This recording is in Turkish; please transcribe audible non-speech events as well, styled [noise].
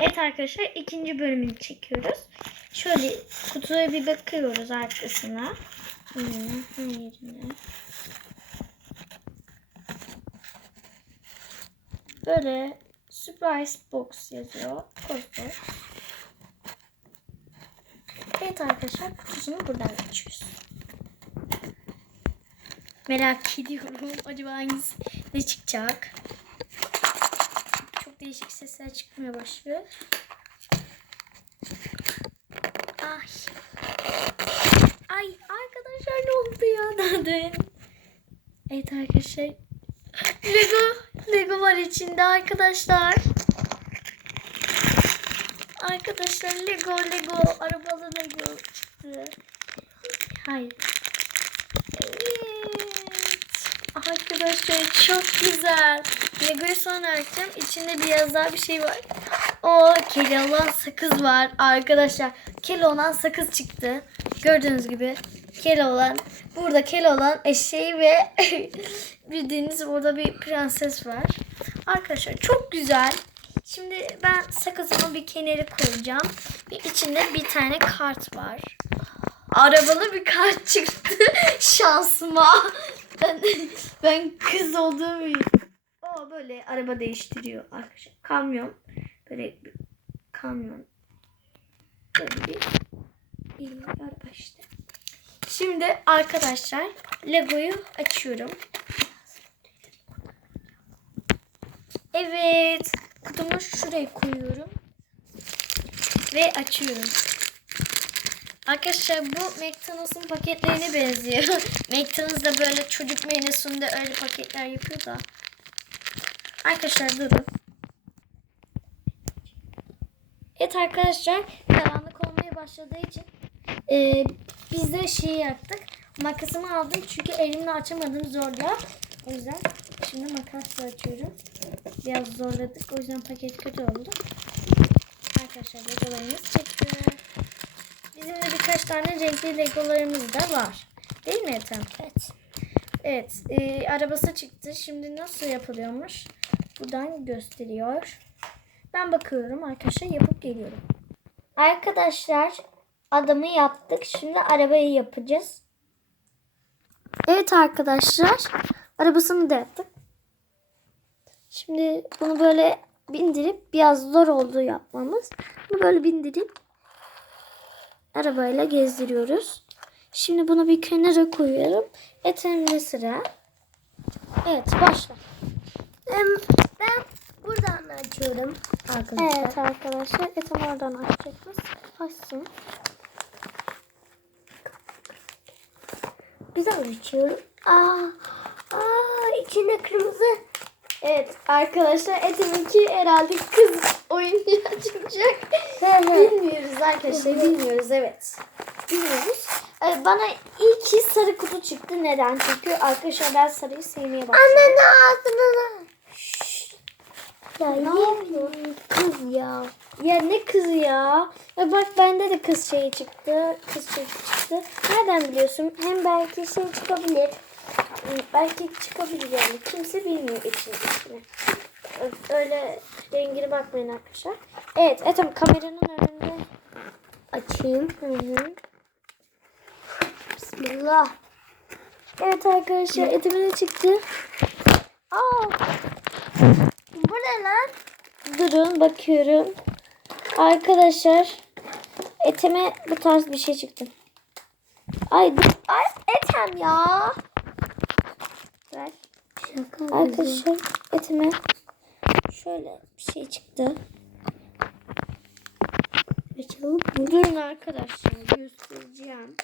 Evet arkadaşlar ikinci bölümünü çekiyoruz. Şöyle kutuya bir bakıyoruz arkasına. Her yerine. Böyle surprise box yazıyor. Koyduk. Evet arkadaşlar kutusunu buradan açıyoruz. Merak ediyorum. Acaba hangisi ne çıkacak? Değişik sesler çıkmaya başlıyor. Ay. Ay arkadaşlar ne oldu ya? [laughs] Nerede? Evet arkadaşlar. Lego. Lego var içinde arkadaşlar. Arkadaşlar Lego Lego. Arabalı Lego çıktı. Hayır. Evet. Arkadaşlar çok güzel. Lego'yu sonra açtım. İçinde biraz daha bir şey var. O Keloğlan sakız var arkadaşlar. Keloğlan sakız çıktı. Gördüğünüz gibi Keloğlan. Burada Keloğlan eşeği ve [laughs] bildiğiniz burada bir prenses var. Arkadaşlar çok güzel. Şimdi ben sakızımı bir kenara koyacağım. Bir içinde bir tane kart var. Arabalı bir kart çıktı [laughs] şansıma. Ben [laughs] ben kız olduğum için. O böyle araba değiştiriyor arkadaşlar. Kamyon. Böyle kamyon. Böyle bir, bir araba işte. Şimdi arkadaşlar Lego'yu açıyorum. Evet. Kutumu şuraya koyuyorum. Ve açıyorum. Arkadaşlar bu McDonald's'ın paketlerine benziyor. [laughs] McDonald's da böyle çocuk menüsünde öyle paketler yapıyor da. Arkadaşlar durun. Evet arkadaşlar karanlık olmaya başladığı için e, biz de şeyi yaptık. Makasımı aldım çünkü elimle açamadım zorla. O yüzden şimdi makasla açıyorum. Biraz zorladık o yüzden paket kötü oldu. Arkadaşlar legolarımız çıktı. Bizim de birkaç tane renkli legolarımız da var. Değil mi Ethem? Evet. Evet. e, arabası çıktı. Şimdi nasıl yapılıyormuş? Buradan gösteriyor. Ben bakıyorum arkadaşlar yapıp geliyorum. Arkadaşlar adamı yaptık. Şimdi arabayı yapacağız. Evet arkadaşlar. Arabasını da yaptık. Şimdi bunu böyle bindirip biraz zor oldu yapmamız. Bunu böyle bindirip arabayla gezdiriyoruz. Şimdi bunu bir kenara koyuyorum. Ethem'de sıra. Evet başla. Ben buradan açıyorum arkadaşlar. Evet arkadaşlar Ethem oradan açacakmış. Açsın. Güzel açıyorum. Aa, aa içinde kırmızı. Evet arkadaşlar Ethem'inki herhalde kız oyuncağı [laughs] çıkacak. bilmiyoruz arkadaşlar bilmiyoruz evet. Bilmiyoruz. Ee, Bana ilk sarı kutu çıktı. Neden? Çünkü arkadaşlar ben sarıyı sevmeye başladım. Annenin ağzını. Ya Ne yapıyorsun? kız ya? Ya ne kızı ya? ya? Bak bende de kız şeyi çıktı. Kız şeyi çıktı. Nereden biliyorsun? Hem belki şey çıkabilir. Hmm, Belki çıkabilir yani. Kimse bilmiyor için içine. Öyle rengine bakmayın arkadaşlar. Evet, tamam, kameranın önünde. Açayım. Hı hı. Bismillah. Evet arkadaşlar etimine çıktı. Aa, Bu ne lan? durun bakıyorum. Arkadaşlar etime bu tarz bir şey çıktı. Ay, dur- ay etem ya. Ver. Şaka Arkadaşlar etime şöyle bir şey çıktı. Açalım. Durun arkadaşlar göstereceğim.